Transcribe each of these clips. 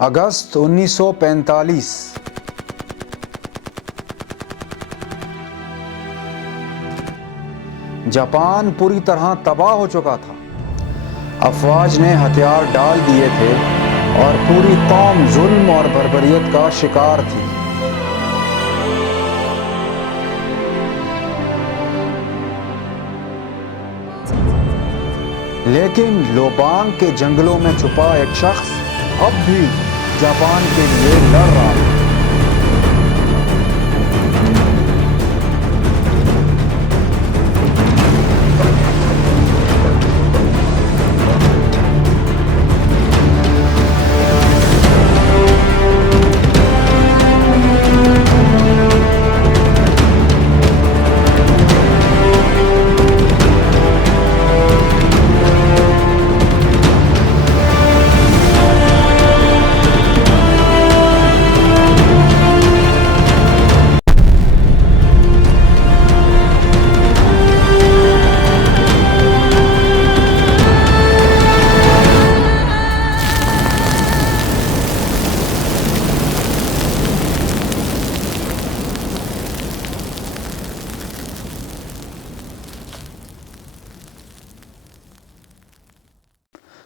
اگست 1945۔ Japan پوری طرح تباہ ہو چکا تھا۔ افواج نے ہتھیار ڈال دیے تھے اور پوری قوم ظلم اور بربریت کا شکار تھی۔ لیکن لوبانگ کے جنگلوں میں چھپا ایک شخص اب بھی جاپان کے لیے لڑ رہا ہے۔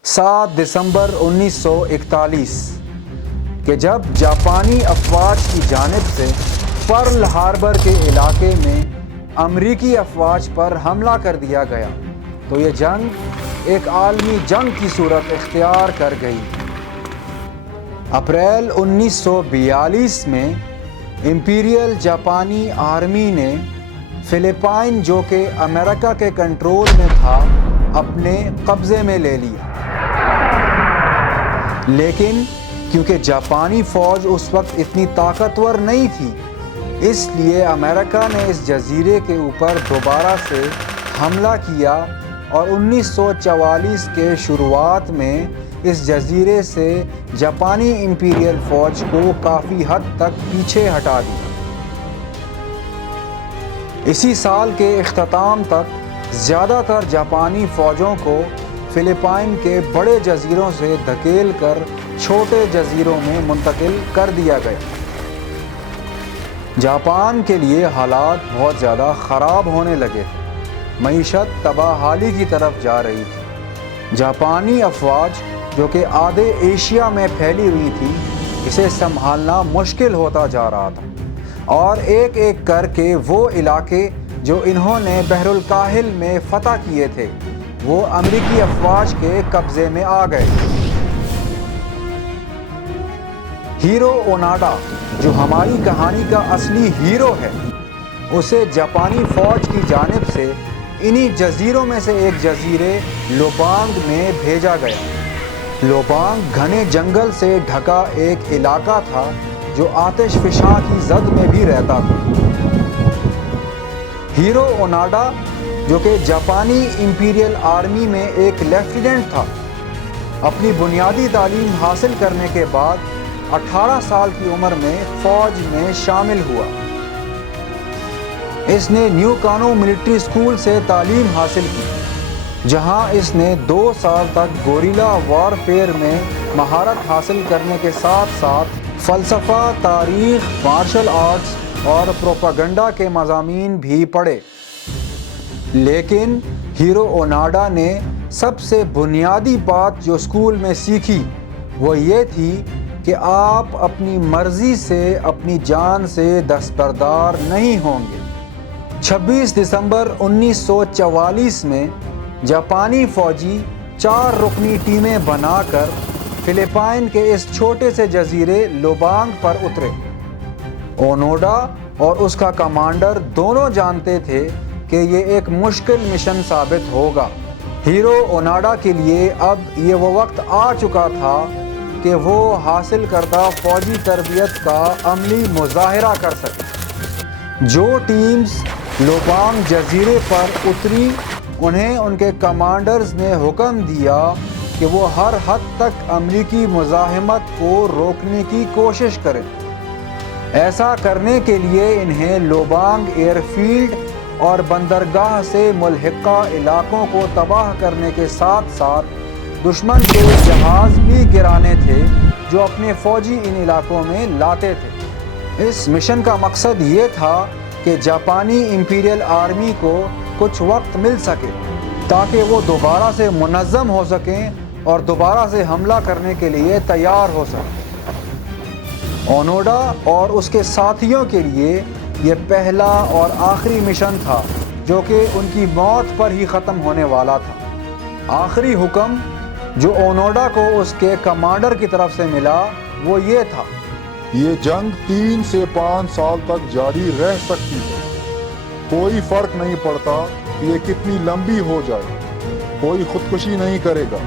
سات دسمبر 1941 کہ جب جاپانی افواج کی جانب سے پرل ہاربر کے علاقے میں امریکی افواج پر حملہ کر دیا گیا تو یہ جنگ ایک عالمی جنگ کی صورت اختیار کر گئی۔ اپریل 1942 میں امپیریل جاپانی آرمی نے فلپائن جو کہ امریکہ کے کنٹرول میں تھا اپنے قبضے میں لے لیا، لیکن کیونکہ جاپانی فوج اس وقت اتنی طاقتور نہیں تھی، اس لیے امریکہ نے اس جزیرے کے اوپر دوبارہ سے حملہ کیا اور 1944 کے شروعات میں اس جزیرے سے جاپانی امپیریل فوج کو کافی حد تک پیچھے ہٹا دیا۔ اسی سال کے اختتام تک زیادہ تر جاپانی فوجوں کو فلپائن کے بڑے جزیروں سے دھکیل کر چھوٹے جزیروں میں منتقل کر دیا گیا۔ جاپان کے لیے حالات بہت زیادہ خراب ہونے لگے تھے، معیشت تباہی کی طرف جا رہی تھی۔ جاپانی افواج جو کہ آدھے ایشیا میں پھیلی ہوئی تھی، اسے سنبھالنا مشکل ہوتا جا رہا تھا، اور ایک ایک کر کے وہ علاقے جو انہوں نے بحر الکاہل میں فتح کیے تھے وہ امریکی افواج کے قبضے میں آ گئے۔ ہیرو اوناڈا جو ہماری کہانی کا اصلی ہیرو ہے، اسے جاپانی فوج کی جانب سے انہی جزیروں میں سے ایک جزیرے لوبانگ میں بھیجا گیا۔ لوبانگ گھنے جنگل سے ڈھکا ایک علاقہ تھا جو آتش فشاں کی زد میں بھی رہتا تھا۔ ہیرو اوناڈا جو کہ جاپانی امپیریل آرمی میں ایک لیفٹیننٹ تھا، اپنی بنیادی تعلیم حاصل کرنے کے بعد 18 سال کی عمر میں فوج میں شامل ہوا۔ اس نے نیو کانو ملٹری اسکول سے تعلیم حاصل کی، جہاں اس نے 2 سال تک گوریلا وار فیئر میں مہارت حاصل کرنے کے ساتھ ساتھ فلسفہ، تاریخ، مارشل آرٹس اور پروپیگنڈا کے مضامین بھی پڑھے۔ لیکن ہیرو اوناڈا نے سب سے بنیادی بات جو اسکول میں سیکھی وہ یہ تھی کہ آپ اپنی مرضی سے اپنی جان سے دستبردار نہیں ہوں گے۔ 26 دسمبر 1944 میں جاپانی فوجی 4 رکنی ٹیمیں بنا کر فلپائن کے اس چھوٹے سے جزیرے لوبانگ پر اترے۔ اونوڈا اور اس کا کمانڈر دونوں جانتے تھے کہ یہ ایک مشکل مشن ثابت ہوگا۔ ہیرو اوناڈا کے لیے اب یہ وہ وقت آ چکا تھا کہ وہ حاصل کردہ فوجی تربیت کا عملی مظاہرہ کر سکے۔ جو ٹیمز لوبانگ جزیرے پر اتری، انہیں ان کے کمانڈرز نے حکم دیا کہ وہ ہر حد تک امریکی مزاحمت کو روکنے کی کوشش کریں۔ ایسا کرنے کے لیے انہیں لوبانگ ایئر فیلڈ اور بندرگاہ سے ملحقہ علاقوں کو تباہ کرنے کے ساتھ ساتھ دشمن کے جہاز بھی گرانے تھے جو اپنے فوجی ان علاقوں میں لاتے تھے۔ اس مشن کا مقصد یہ تھا کہ جاپانی امپیریل آرمی کو کچھ وقت مل سکے تاکہ وہ دوبارہ سے منظم ہو سکیں اور دوبارہ سے حملہ کرنے کے لیے تیار ہو سکیں۔ اونوڈا اور اس کے ساتھیوں کے لیے یہ پہلا اور آخری مشن تھا جو کہ ان کی موت پر ہی ختم ہونے والا تھا۔ آخری حکم جو اونوڈا کو اس کے کمانڈر کی طرف سے ملا وہ یہ تھا: یہ جنگ 3 سے 5 سال تک جاری رہ سکتی ہے۔ کوئی فرق نہیں پڑتا کہ یہ کتنی لمبی ہو جائے، کوئی خودکشی نہیں کرے گا۔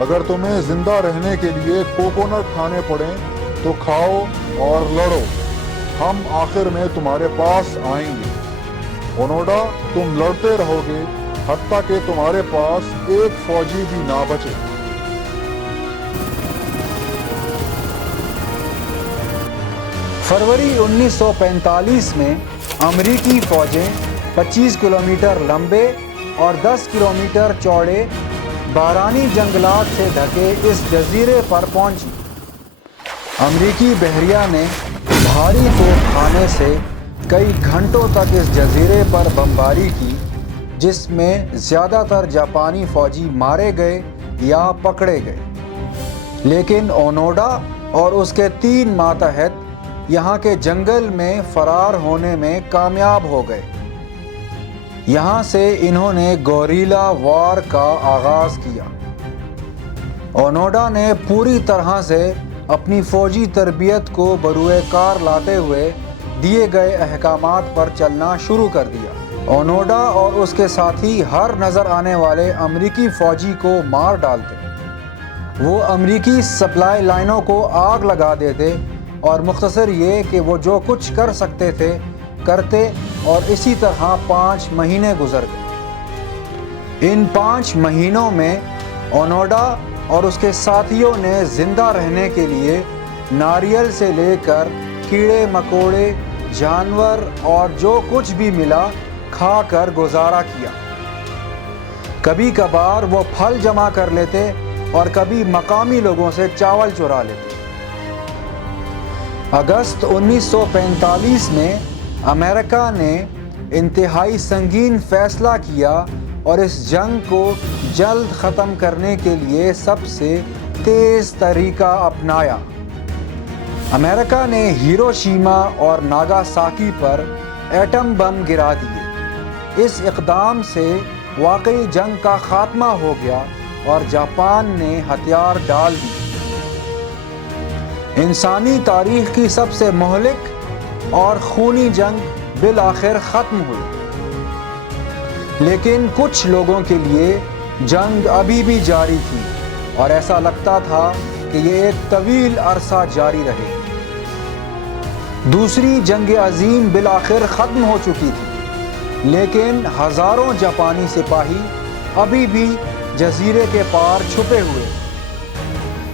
اگر تمہیں زندہ رہنے کے لیے کوکونٹ کھانے پڑیں تو کھاؤ اور لڑو، ہم آخر میں تمہارے پاس آئیں گے۔ اونوڈا، تم لڑتے رہو گے حتیٰ کہ تمہارے پاس ایک فوجی بھی نہ بچے۔ فروری 1945 میں امریکی فوجیں 25 کلومیٹر لمبے اور 10 کلومیٹر چوڑے بارانی جنگلات سے ڈھکے اس جزیرے پر پہنچی۔ امریکی بحریہ نے بھاری توپ خانے سے کئی گھنٹوں تک اس جزیرے پر بمباری کی، جس میں زیادہ تر جاپانی فوجی مارے گئے یا پکڑے گئے، لیکن اونوڈا اور اس کے 3 ماتحت یہاں کے جنگل میں فرار ہونے میں کامیاب ہو گئے۔ یہاں سے انہوں نے گوریلا وار کا آغاز کیا۔ اونوڈا نے پوری طرح سے اپنی فوجی تربیت کو بروئے کار لاتے ہوئے دیے گئے احکامات پر چلنا شروع کر دیا۔ اونوڈا اور اس کے ساتھی ہر نظر آنے والے امریکی فوجی کو مار ڈالتے۔ وہ امریکی سپلائی لائنوں کو آگ لگا دیتے اور مختصر یہ کہ وہ جو کچھ کر سکتے تھے کرتے، اور اسی طرح 5 مہینے گزر گئے۔ ان 5 مہینوں میں اونوڈا اور اس کے ساتھیوں نے زندہ رہنے کے لیے ناریل سے لے کر کیڑے مکوڑے، جانور اور جو کچھ بھی ملا کھا کر گزارا کیا۔ کبھی کبھار وہ پھل جمع کر لیتے اور کبھی مقامی لوگوں سے چاول چرا لیتے۔ اگست 1945 میں امریکہ نے انتہائی سنگین فیصلہ کیا اور اس جنگ کو جلد ختم کرنے کے لیے سب سے تیز طریقہ اپنایا۔ امریکہ نے ہیروشیما اور ناگاساکی پر ایٹم بم گرا دیے۔ اس اقدام سے واقعی جنگ کا خاتمہ ہو گیا اور جاپان نے ہتھیار ڈال دیے۔ انسانی تاریخ کی سب سے مہلک اور خونی جنگ بالآخر ختم ہوئی، لیکن کچھ لوگوں کے لیے جنگ ابھی بھی جاری تھی اور ایسا لگتا تھا کہ یہ ایک طویل عرصہ جاری رہے۔ دوسری جنگ عظیم بالآخر ختم ہو چکی تھی، لیکن ہزاروں جاپانی سپاہی ابھی بھی جزیرے کے پار چھپے ہوئے۔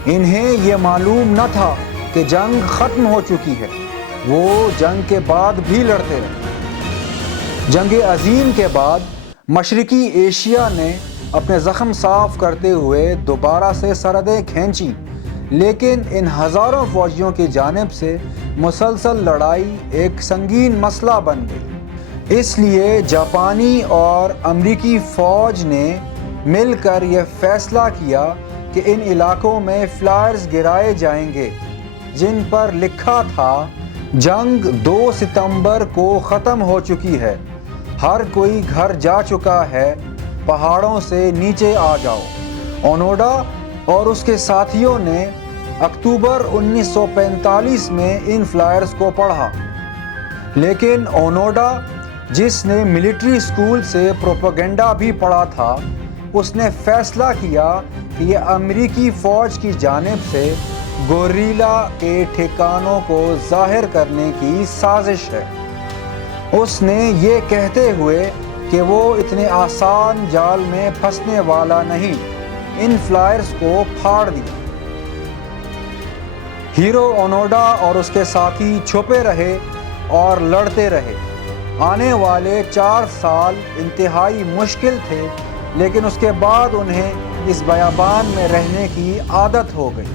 انہیں یہ معلوم نہ تھا کہ جنگ ختم ہو چکی ہے، وہ جنگ کے بعد بھی لڑتے رہے۔ جنگ عظیم کے بعد مشرقی ایشیا نے اپنے زخم صاف کرتے ہوئے دوبارہ سے سرحدیں کھینچیں، لیکن ان ہزاروں فوجیوں کی جانب سے مسلسل لڑائی ایک سنگین مسئلہ بن گئی۔ اس لیے جاپانی اور امریکی فوج نے مل کر یہ فیصلہ کیا کہ ان علاقوں میں فلائرز گرائے جائیں گے جن پر لکھا تھا: جنگ 2 ستمبر کو ختم ہو چکی ہے، ہر کوئی گھر جا چکا ہے، پہاڑوں سے نیچے آ جاؤ۔ اونوڈا اور اس کے ساتھیوں نے اکتوبر 1945 میں ان فلائرز کو پڑھا، لیکن اونوڈا، جس نے ملٹری اسکول سے پروپیگنڈا بھی پڑھا تھا، اس نے فیصلہ کیا کہ یہ امریکی فوج کی جانب سے گوریلا کے ٹھکانوں کو ظاہر کرنے کی سازش ہے۔ اس نے یہ کہتے ہوئے کہ وہ اتنے آسان جال میں پھنسنے والا نہیں، ان فلائرز کو پھاڑ دیا۔ ہیرو اونوڈا اور اس کے ساتھی چھپے رہے اور لڑتے رہے۔ آنے والے 4 سال انتہائی مشکل تھے، لیکن اس کے بعد انہیں اس بیابان میں رہنے کی عادت ہو گئی۔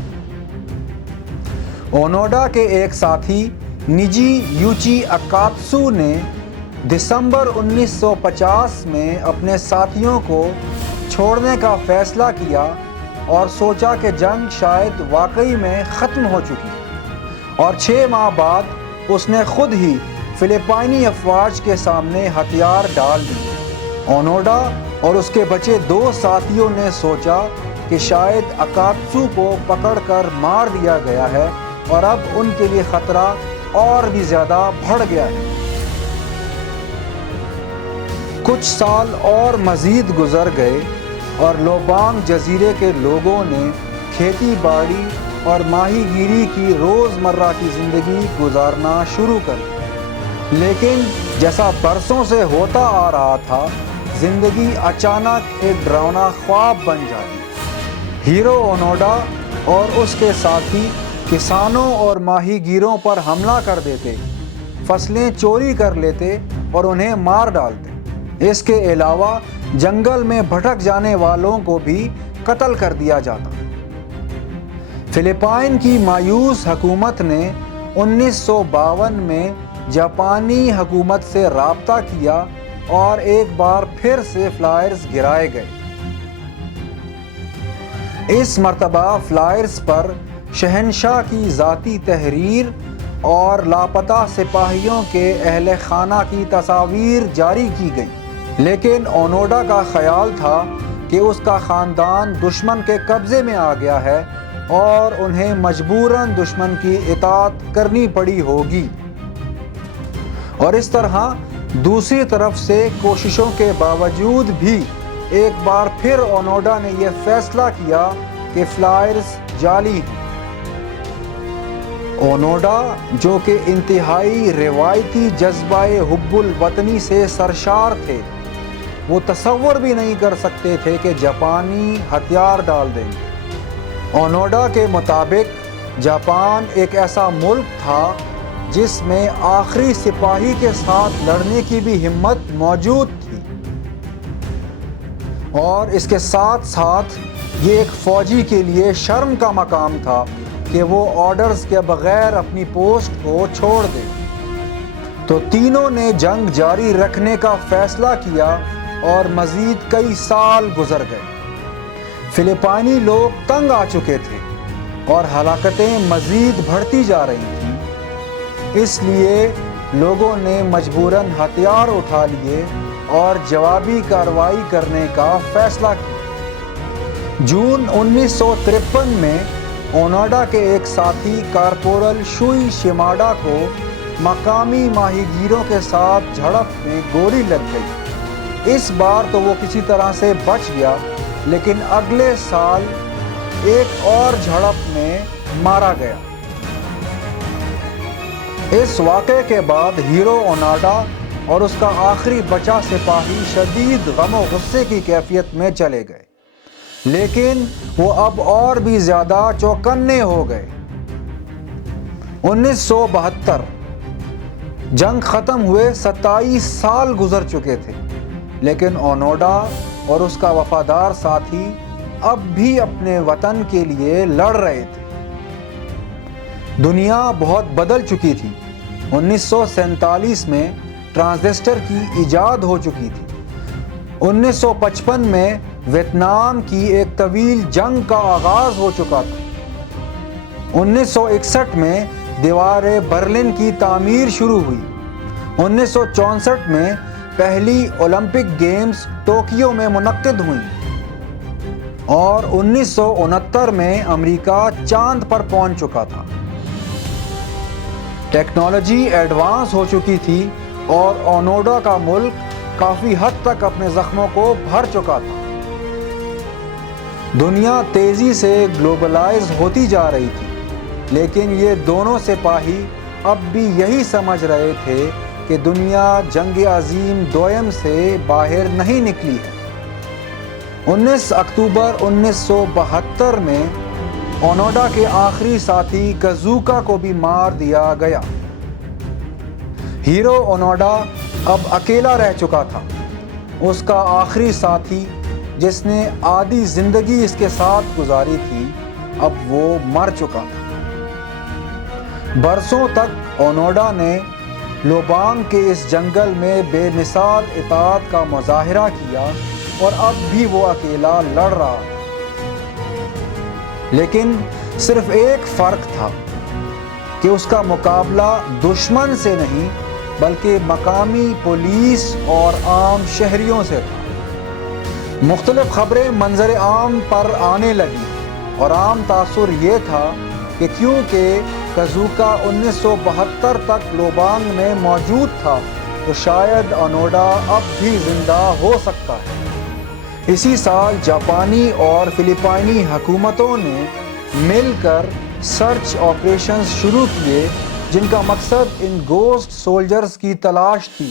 اونوڈا کے ایک ساتھی نجی یوچی اکاتسو نے دسمبر 1950 میں اپنے ساتھیوں کو چھوڑنے کا فیصلہ کیا اور سوچا کہ جنگ شاید واقعی میں ختم ہو چکی، اور 6 ماہ بعد اس نے خود ہی فلپائنی افواج کے سامنے ہتھیار ڈال دیے۔ اونوڈا اور اس کے بچے 2 ساتھیوں نے سوچا کہ شاید اکاتسو کو پکڑ کر مار دیا گیا ہے اور اب ان کے لیے خطرہ اور بھی زیادہ بڑھ گیا ہے۔ کچھ سال اور مزید گزر گئے اور لوبانگ جزیرے کے لوگوں نے کھیتی باڑی اور ماہی گیری کی روزمرہ کی زندگی گزارنا شروع کر دی، لیکن جیسا برسوں سے ہوتا آ رہا تھا، زندگی اچانک ایک ڈراؤنا خواب بن جاتی۔ ہیرو اونوڈا اور اس کے ساتھی کسانوں اور ماہی گیروں پر حملہ کر دیتے، فصلیں چوری کر لیتے اور انہیں مار ڈالتے۔ اس کے علاوہ جنگل میں بھٹک جانے والوں کو بھی قتل کر دیا جاتا۔ فلپائن کی مایوس حکومت نے 1952 میں جاپانی حکومت سے رابطہ کیا اور ایک بار پھر سے فلائرز گرائے گئے۔ اس مرتبہ فلائرز پر شہنشاہ کی ذاتی تحریر اور لاپتہ سپاہیوں کے اہل خانہ کی تصاویر جاری کی گئیں، لیکن اونوڈا کا خیال تھا کہ اس کا خاندان دشمن کے قبضے میں آ گیا ہے اور انہیں مجبوراً دشمن کی اطاعت کرنی پڑی ہوگی، اور اس طرح دوسری طرف سے کوششوں کے باوجود بھی ایک بار پھر اونوڈا نے یہ فیصلہ کیا کہ فلائرز جعلی ہیں۔ اونوڈا جو کہ انتہائی روایتی جذبہ حب الوطنی سے سرشار تھے، وہ تصور بھی نہیں کر سکتے تھے کہ جاپانی ہتھیار ڈال دیں گے۔ اونوڈا کے مطابق جاپان ایک ایسا ملک تھا جس میں آخری سپاہی کے ساتھ لڑنے کی بھی ہمت موجود تھی، اور اس کے ساتھ ساتھ یہ ایک فوجی کے لیے شرم کا مقام تھا کہ وہ آرڈرز کے بغیر اپنی پوسٹ کو چھوڑ دے۔ تو تینوں نے جنگ جاری رکھنے کا فیصلہ کیا اور مزید کئی سال گزر گئے۔ فلپائنی لوگ تنگ آ چکے تھے اور ہلاکتیں مزید بڑھتی جا رہی تھیں، اس لیے لوگوں نے مجبوراً ہتھیار اٹھا لیے اور جوابی کارروائی کرنے کا فیصلہ کیا۔ جون 1953 میں اونوڈا کے ایک ساتھی کارپورل شوئی شیماڈا کو مقامی ماہی گیروں کے ساتھ جھڑپ میں گولی لگ گئی۔ اس بار تو وہ کسی طرح سے بچ گیا، لیکن اگلے سال ایک اور جھڑپ میں مارا گیا۔ اس واقعے کے بعد ہیرو اونوڈا اور اس کا آخری بچا سپاہی شدید غم و غصے کی کیفیت میں چلے گئے، لیکن وہ اب اور بھی زیادہ چوکنے ہو گئے۔ 1972 جنگ ختم ہوئے 27 سال گزر چکے تھے، لیکن اونوڈا اور اس کا وفادار ساتھی اب بھی اپنے وطن کے لیے لڑ رہے تھے۔ دنیا بہت بدل چکی تھی۔ 1947 میں ٹرانزسٹر کی ایجاد ہو چکی تھی۔ 1955 میں ویتنام کی ایک طویل جنگ کا آغاز ہو چکا تھا۔ 1961 میں دیوار برلن کی تعمیر شروع ہوئی۔ 1964 میں پہلی اولمپک گیمز ٹوکیو میں منعقد ہوئیں، اور 1969 میں امریکہ چاند پر پہنچ چکا تھا۔ ٹیکنالوجی ایڈوانس ہو چکی تھی اور اونوڈا کا ملک کافی حد تک اپنے زخموں کو بھر چکا تھا۔ دنیا تیزی سے گلوبلائز ہوتی جا رہی تھی، لیکن یہ دونوں سپاہی اب بھی یہی سمجھ رہے تھے کہ دنیا جنگ عظیم دوئم سے باہر نہیں نکلی ہے۔ 19 اکتوبر 1972 میں اونوڈا کے آخری ساتھی کازوکا کو بھی مار دیا گیا۔ ہیرو اونوڈا اب اکیلا رہ چکا تھا۔ اس کا آخری ساتھی جس نے آدھی زندگی اس کے ساتھ گزاری تھی اب وہ مر چکا تھا۔ برسوں تک اونوڈا نے لوبانگ کے اس جنگل میں بے مثال اطاعت کا مظاہرہ کیا اور اب بھی وہ اکیلا لڑ رہا تھا، لیکن صرف ایک فرق تھا کہ اس کا مقابلہ دشمن سے نہیں بلکہ مقامی پولیس اور عام شہریوں سے تھا۔ مختلف خبریں منظر عام پر آنے لگیں اور عام تاثر یہ تھا کہ کیونکہ کازوکا 1972 تک لوبانگ میں موجود تھا تو شاید اونوڈا اب بھی زندہ ہو سکتا ہے۔ اسی سال جاپانی اور فلپائنی حکومتوں نے مل کر سرچ آپریشنز شروع کیے جن کا مقصد ان گوسٹ سولجرز کی تلاش تھی،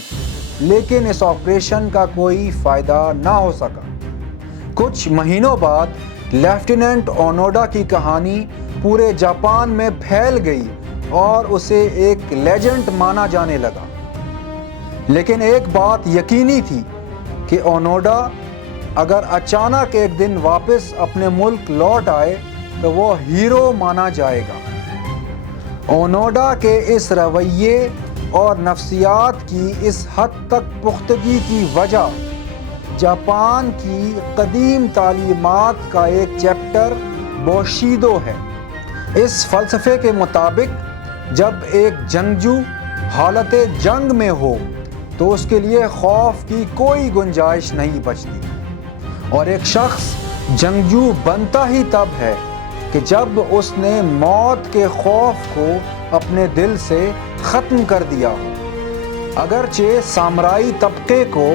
لیکن اس آپریشن کا کوئی فائدہ نہ ہو سکا۔ کچھ مہینوں بعد لیفٹیننٹ اونوڈا کی کہانی پورے جاپان میں پھیل گئی اور اسے ایک لیجنڈ مانا جانے لگا۔ لیکن ایک بات یقینی تھی کہ اونوڈا اگر اچانک ایک دن واپس اپنے ملک لوٹ آئے تو وہ ہیرو مانا جائے گا۔ اونوڈا کے اس رویے اور نفسیات کی اس حد تک پختگی کی وجہ جاپان کی قدیم تعلیمات کا ایک چیپٹر بوشیدو ہے۔ اس فلسفے کے مطابق جب ایک جنگجو حالت جنگ میں ہو تو اس کے لیے خوف کی کوئی گنجائش نہیں بچتی، اور ایک شخص جنگجو بنتا ہی تب ہے کہ جب اس نے موت کے خوف کو اپنے دل سے ختم کر دیا ہو۔ اگرچہ سامورائی طبقے کو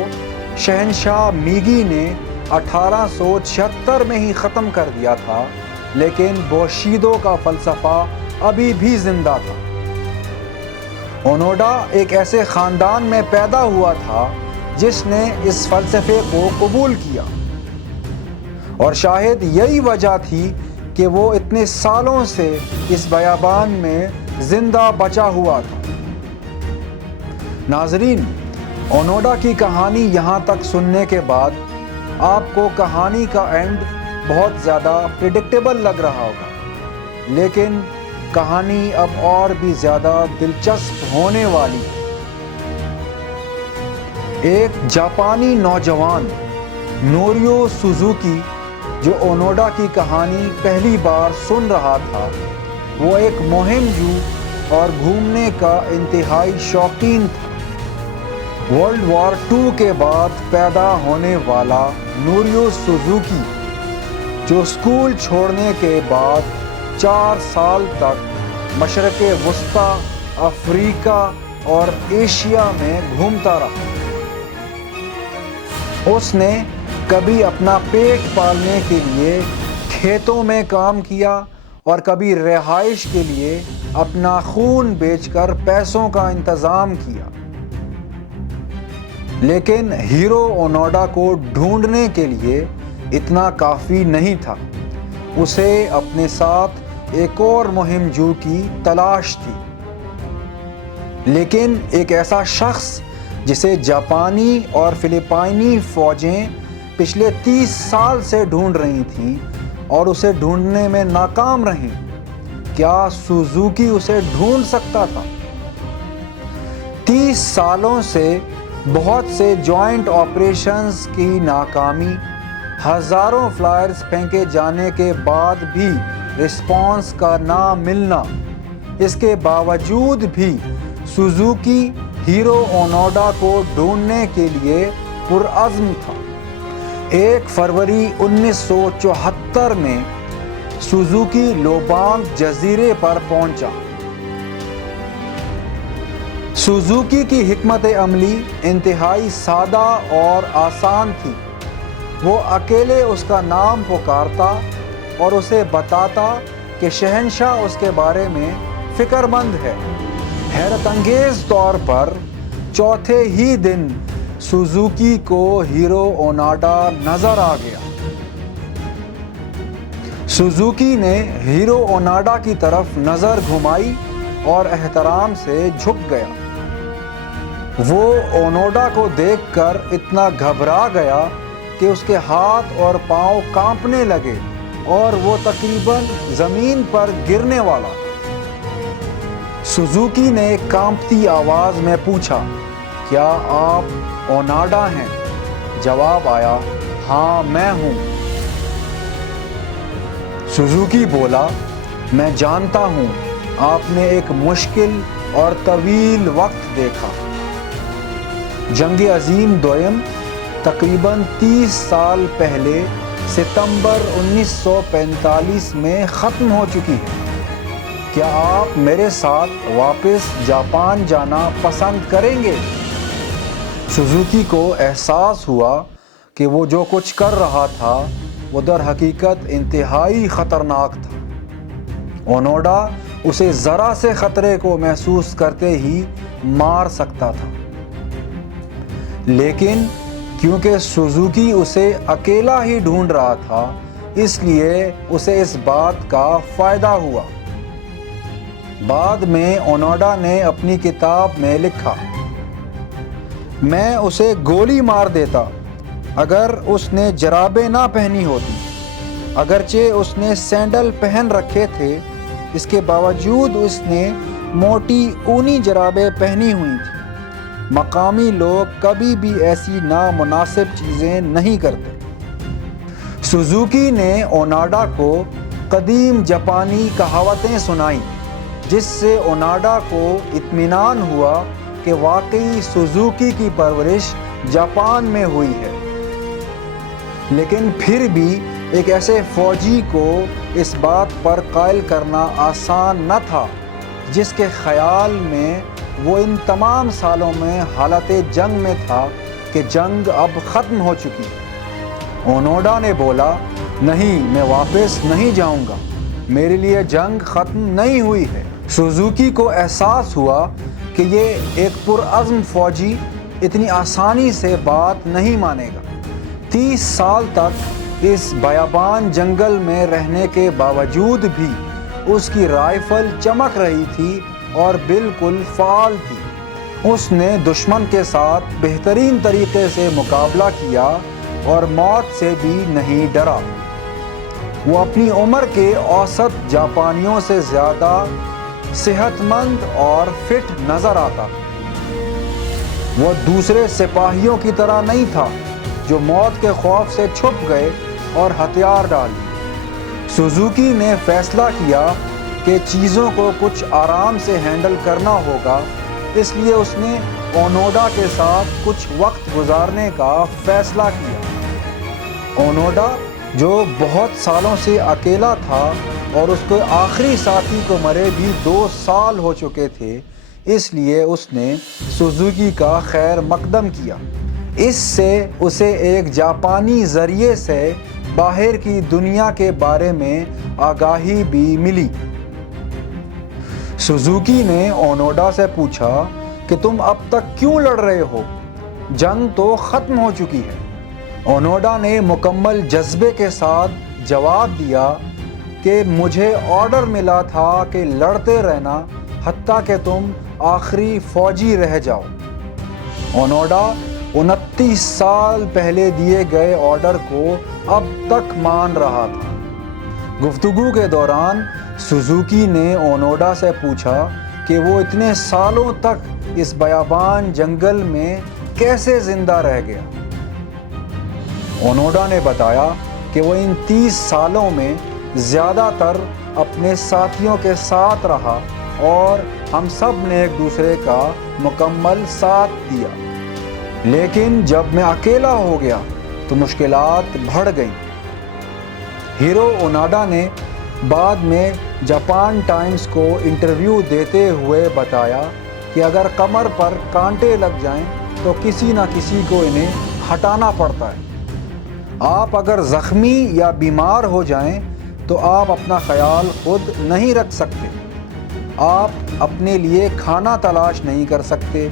شہنشاہ میگی نے 1876 میں ہی ختم کر دیا تھا، لیکن بوشیدو کا فلسفہ ابھی بھی زندہ تھا۔ اونوڈا ایک ایسے خاندان میں پیدا ہوا تھا جس نے اس فلسفے کو قبول کیا، اور شاید یہی وجہ تھی کہ وہ اتنے سالوں سے اس بیابان میں زندہ بچا ہوا تھا۔ ناظرین، اونوڈا کی کہانی یہاں تک سننے کے بعد آپ کو کہانی کا اینڈ بہت زیادہ پریڈکٹیبل لگ رہا ہوگا، لیکن کہانی اب اور بھی زیادہ دلچسپ ہونے والی ہے۔ ایک جاپانی نوجوان نوریو سوزوکی جو اونوڈا کی کہانی پہلی بار سن رہا تھا، وہ ایک مہم جو اور گھومنے کا انتہائی شوقین تھا۔ ورلڈ وار 2 کے بعد پیدا ہونے والا نوریو سوزوکی جو اسکول چھوڑنے کے بعد 4 سال تک مشرق وسطی، افریقہ اور ایشیا میں گھومتا رہا۔ اس نے کبھی اپنا پیٹ پالنے کے لیے کھیتوں میں کام کیا اور کبھی رہائش کے لیے اپنا خون بیچ کر پیسوں کا انتظام کیا، لیکن ہیرو اونوڈا کو ڈھونڈنے کے لیے اتنا کافی نہیں تھا۔ اسے اپنے ساتھ ایک اور مہم جو کی تلاش تھی، لیکن ایک ایسا شخص جسے جاپانی اور فلپائنی فوجیں پچھلے 30 سال سے ڈھونڈ رہی تھیں اور اسے ڈھونڈنے میں ناکام رہیں۔ کیا سوزوکی اسے ڈھونڈ سکتا تھا؟ 30 سالوں سے بہت سے جوائنٹ آپریشنز کی ناکامی، ہزاروں فلائرز پھینکے جانے کے بعد بھی رسپانس کا نہ ملنا، اس کے باوجود بھی سوزوکی ہیرو اونوڈا کو ڈھونڈنے کے لیے پرعزم تھا۔ 1 فروری 1974 میں سوزوکی لوبانگ جزیرے پر پہنچا۔ سوزوکی کی حکمت عملی انتہائی سادہ اور آسان تھی۔ وہ اکیلے اس کا نام پکارتا اور اسے بتاتا کہ شہنشاہ اس کے بارے میں فکر مند ہے۔ حیرت انگیز طور پر چوتھے ہی دن سوزوکی کو ہیرو اونوڈا نظر آ گیا۔ سوزوکی نے ہیرو اونوڈا کی طرف نظر گھمائی اور احترام سے جھک گیا۔ وہ اونوڈا کو دیکھ کر اتنا گھبرا گیا کہ اس کے ہاتھ اور پاؤں کانپنے لگے اور وہ تقریباً زمین پر گرنے والا تھا۔ سوزوکی نے کانپتی آواز میں پوچھا، کیا آپ اوناڈا ہیں؟ جواب آیا، ہاں میں ہوں۔ سوزوکی بولا، میں جانتا ہوں آپ نے ایک مشکل اور طویل وقت دیکھا۔ جنگ عظیم دوئم تقریباً 30 سال پہلے ستمبر 1945 میں ختم ہو چکی ہے۔ کیا آپ میرے ساتھ واپس جاپان جانا پسند کریں گے؟ سوزوکی کو احساس ہوا کہ وہ جو کچھ کر رہا تھا وہ در حقیقت انتہائی خطرناک تھا۔ اونوڈا اسے ذرا سے خطرے کو محسوس کرتے ہی مار سکتا تھا، لیکن کیونکہ سوزوکی اسے اکیلا ہی ڈھونڈ رہا تھا اس لیے اسے اس بات کا فائدہ ہوا۔ بعد میں اونوڈا نے اپنی کتاب میں لکھا، میں اسے گولی مار دیتا اگر اس نے جرابیں نہ پہنی ہوتی۔ اگرچہ اس نے سینڈل پہن رکھے تھے، اس کے باوجود اس نے موٹی اونی جرابیں پہنی ہوئی تھیں۔ مقامی لوگ کبھی بھی ایسی نامناسب چیزیں نہیں کرتے۔ سوزوکی نے اوناڈا کو قدیم جاپانی کہاوتیں سنائیں، جس سے اوناڈا کو اطمینان ہوا کہ واقعی سوزوکی کی پرورش جاپان میں ہوئی ہے۔ لیکن پھر بھی ایک ایسے فوجی کو اس بات پر قائل کرنا آسان نہ تھا جس کے خیال میں وہ ان تمام سالوں میں حالت جنگ میں تھا کہ جنگ اب ختم ہو چکی ہے۔ اونوڈا نے بولا، نہیں، میں واپس نہیں جاؤں گا، میرے لیے جنگ ختم نہیں ہوئی ہے۔ سوزوکی کو احساس ہوا کہ یہ ایک پرعزم فوجی اتنی آسانی سے بات نہیں مانے گا۔ 30 سال تک اس بیابان جنگل میں رہنے کے باوجود بھی اس کی رائفل چمک رہی تھی اور بالکل فعال تھی۔ اس نے دشمن کے ساتھ بہترین طریقے سے مقابلہ کیا اور موت سے بھی نہیں ڈرا۔ وہ اپنی عمر کے اوسط جاپانیوں سے زیادہ صحت مند اور فٹ نظر آتا۔ وہ دوسرے سپاہیوں کی طرح نہیں تھا جو موت کے خوف سے چھپ گئے اور ہتھیار ڈال دیے۔ سوزوکی نے فیصلہ کیا کہ چیزوں کو کچھ آرام سے ہینڈل کرنا ہوگا، اس لیے اس نے اونوڈا کے ساتھ کچھ وقت گزارنے کا فیصلہ کیا۔ اونوڈا جو بہت سالوں سے اکیلا تھا اور اس کے آخری ساتھی کو مرے بھی 2 سال ہو چکے تھے، اس لیے اس نے سوزوکی کا خیر مقدم کیا۔ اس سے اسے ایک جاپانی ذریعے سے باہر کی دنیا کے بارے میں آگاہی بھی ملی۔ سوزوکی نے اونوڈا سے پوچھا کہ تم اب تک کیوں لڑ رہے ہو؟ جنگ تو ختم ہو چکی ہے۔ اونوڈا نے مکمل جذبے کے ساتھ جواب دیا کہ مجھے آرڈر ملا تھا کہ لڑتے رہنا حتیٰ کہ تم آخری فوجی رہ جاؤ۔ اونوڈا 29 سال پہلے دیے گئے آرڈر کو اب تک مان رہا تھا۔ گفتگو کے دوران سوزوکی نے اونوڈا سے پوچھا کہ وہ اتنے سالوں تک اس بیابان جنگل میں کیسے زندہ رہ گیا۔ اونوڈا نے بتایا کہ وہ ان 30 سالوں میں زیادہ تر اپنے ساتھیوں کے ساتھ رہا اور ہم سب نے ایک دوسرے کا مکمل ساتھ دیا، لیکن جب میں اکیلا ہو گیا تو مشکلات بڑھ گئیں۔ ہیرو اونوڈا نے بعد میں جاپان ٹائمز کو انٹرویو دیتے ہوئے بتایا کہ اگر کمر پر کانٹے لگ جائیں تو کسی نہ کسی کو انہیں ہٹانا پڑتا ہے۔ آپ اگر زخمی یا بیمار ہو جائیں تو آپ اپنا خیال خود نہیں رکھ سکتے، آپ اپنے لیے کھانا تلاش نہیں کر سکتے،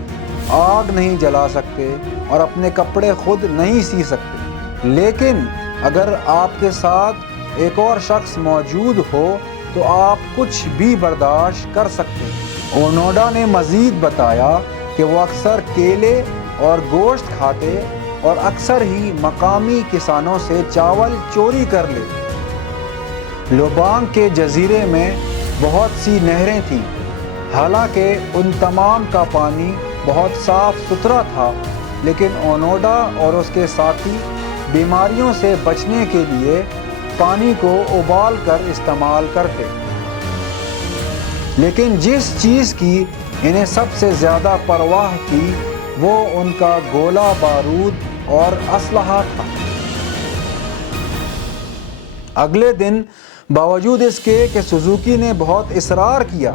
آگ نہیں جلا سکتے اور اپنے کپڑے خود نہیں سی سکتے، لیکن اگر آپ کے ساتھ ایک اور شخص موجود ہو تو آپ کچھ بھی برداشت کر سکتے ہیں۔ اونوڈا نے مزید بتایا کہ وہ اکثر کیلے اور گوشت کھاتے اور اکثر ہی مقامی کسانوں سے چاول چوری کر لے۔ لوبانگ کے جزیرے میں بہت سی نہریں تھیں، حالانکہ ان تمام کا پانی بہت صاف ستھرا تھا، لیکن اونوڈا اور اس کے ساتھی بیماریوں سے بچنے کے لیے پانی کو ابال کر استعمال کرتے۔ لیکن جس چیز کی انہیں سب سے زیادہ پرواہ تھی وہ ان کا گولہ بارود اور اسلحہ تھا۔ اگلے دن باوجود اس کے کہ سوزوکی نے بہت اصرار کیا،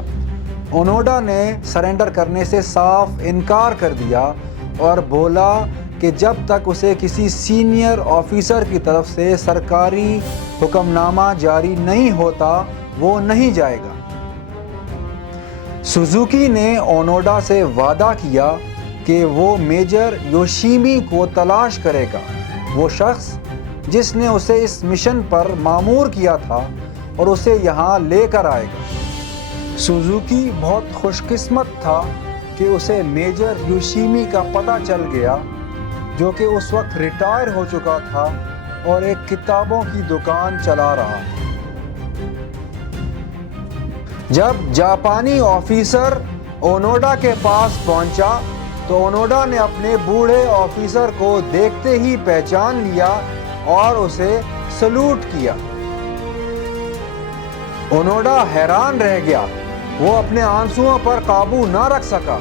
اونوڈا نے سرنڈر کرنے سے صاف انکار کر دیا اور بولا کہ جب تک اسے کسی سینئر آفیسر کی طرف سے سرکاری حکم نامہ جاری نہیں ہوتا وہ نہیں جائے گا۔ سوزوکی نے اونوڈا سے وعدہ کیا کہ وہ میجر یوشیمی کو تلاش کرے گا، وہ شخص جس نے اسے اس مشن پر مامور کیا تھا، اور اسے یہاں لے کر آئے گا۔ سوزوکی بہت خوش قسمت تھا کہ اسے میجر یوشیمی کا پتہ چل گیا، جو کہ اس وقت ریٹائر ہو چکا تھا اور ایک کتابوں کی دکان چلا رہا تھا۔ جب جاپانی آفیسر اونوڈا کے پاس پہنچا تو اونوڈا نے اپنے بوڑھے آفیسر کو دیکھتے ہی پہچان لیا اور اسے سلوٹ کیا۔ اونوڈا حیران رہ گیا، وہ اپنے آنسوؤں پر قابو نہ رکھ سکا۔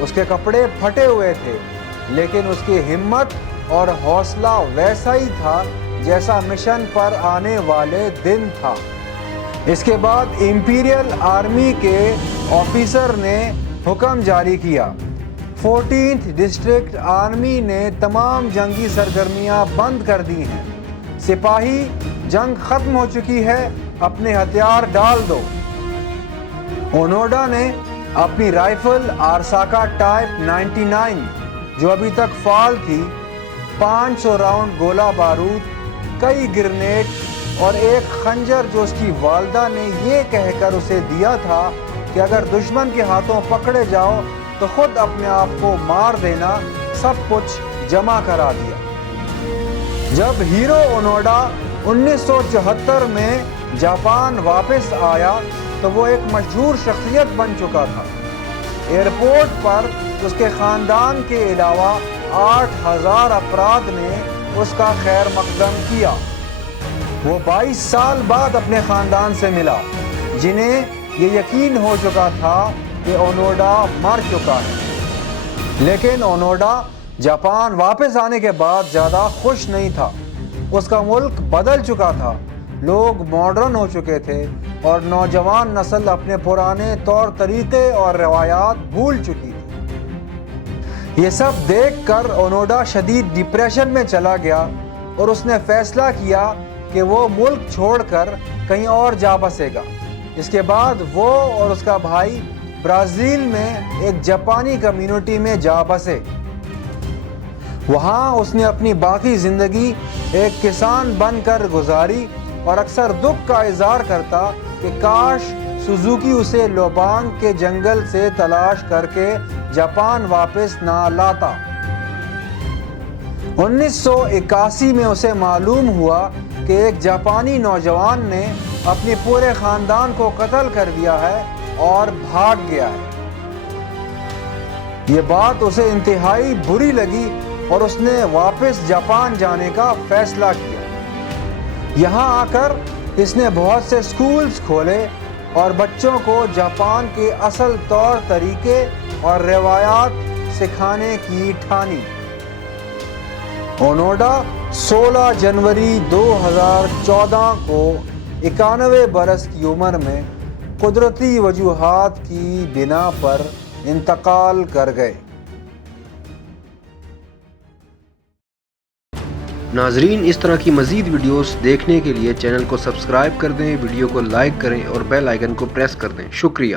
اس کے کپڑے پھٹے ہوئے تھے، لیکن اس کی ہمت اور حوصلہ ویسا ہی تھا جیسا مشن پر آنے والے دن تھا۔ اس کے بعد امپیریل آرمی کے آفیسر نے حکم جاری کیا۔ 14th ڈسٹرکٹ آرمی نے تمام جنگی سرگرمیاں بند کر دی ہیں۔ سپاہی، جنگ ختم ہو چکی ہے، اپنے ہتھیار ڈال دو۔ اونوڈا نے اپنی رائفل آرساکا ٹائپ 99 جو ابھی تک فعال تھی، 500 راؤنڈ گولہ بارود، کئی گرنیڈ اور ایک خنجر جو اس کی والدہ نے یہ کہہ کر اسے دیا تھا کہ اگر دشمن کے ہاتھوں پکڑے جاؤ تو خود اپنے آپ کو مار دینا، سب کچھ جمع کرا دیا۔ جب ہیرو اونوڈا 1974 میں جاپان واپس آیا تو وہ ایک مشہور شخصیت بن چکا تھا۔ ایئرپورٹ پر اس کے خاندان کے علاوہ 8000 افراد نے اس کا خیر مقدم کیا۔ وہ 22 سال بعد اپنے خاندان سے ملا، جنہیں یہ یقین ہو چکا تھا کہ اونوڈا مر چکا ہے۔ لیکن اونوڈا جاپان واپس آنے کے بعد زیادہ خوش نہیں تھا۔ اس کا ملک بدل چکا تھا، لوگ ماڈرن ہو چکے تھے اور نوجوان نسل اپنے پرانے طور طریقے اور روایات بھول چکی تھی۔ یہ سب دیکھ کر اونوڈا شدید ڈپریشن میں چلا گیا اور اس نے فیصلہ کیا کہ وہ ملک چھوڑ کر کہیں اور جا بسے گا۔ اس کے بعد وہ اور اس کا بھائی برازیل میں ایک جاپانی کمیونٹی میں جا بسے۔ وہاں اس نے اپنی باقی زندگی ایک کسان بن کر گزاری اور اکثر دکھ کا اظہار کرتا کہ کاش سوزوکی اسے لوبانگ کے جنگل سے تلاش کر کے جاپان واپس نہ لاتا۔ 1981 میں اسے معلوم ہوا کہ ایک جاپانی نوجوان نے اپنے پورے خاندان کو قتل کر دیا ہے اور بھاگ گیا ہے۔ یہ بات اسے انتہائی بری لگی اور اس نے واپس جاپان جانے کا فیصلہ کیا۔ یہاں آ کر اس نے بہت سے سکولز کھولے اور بچوں کو جاپان کے اصل طور طریقے اور روایات سکھانے کی ٹھانی۔ اونوڈا 16 جنوری 2014 کو 91 برس کی عمر میں قدرتی وجوہات کی بنا پر انتقال کر گئے۔ ناظرین، اس طرح کی مزید ویڈیوز دیکھنے کے لیے چینل کو سبسکرائب کر دیں، ویڈیو کو لائک کریں اور بیل آئیکن کو پریس کر دیں۔ شکریہ۔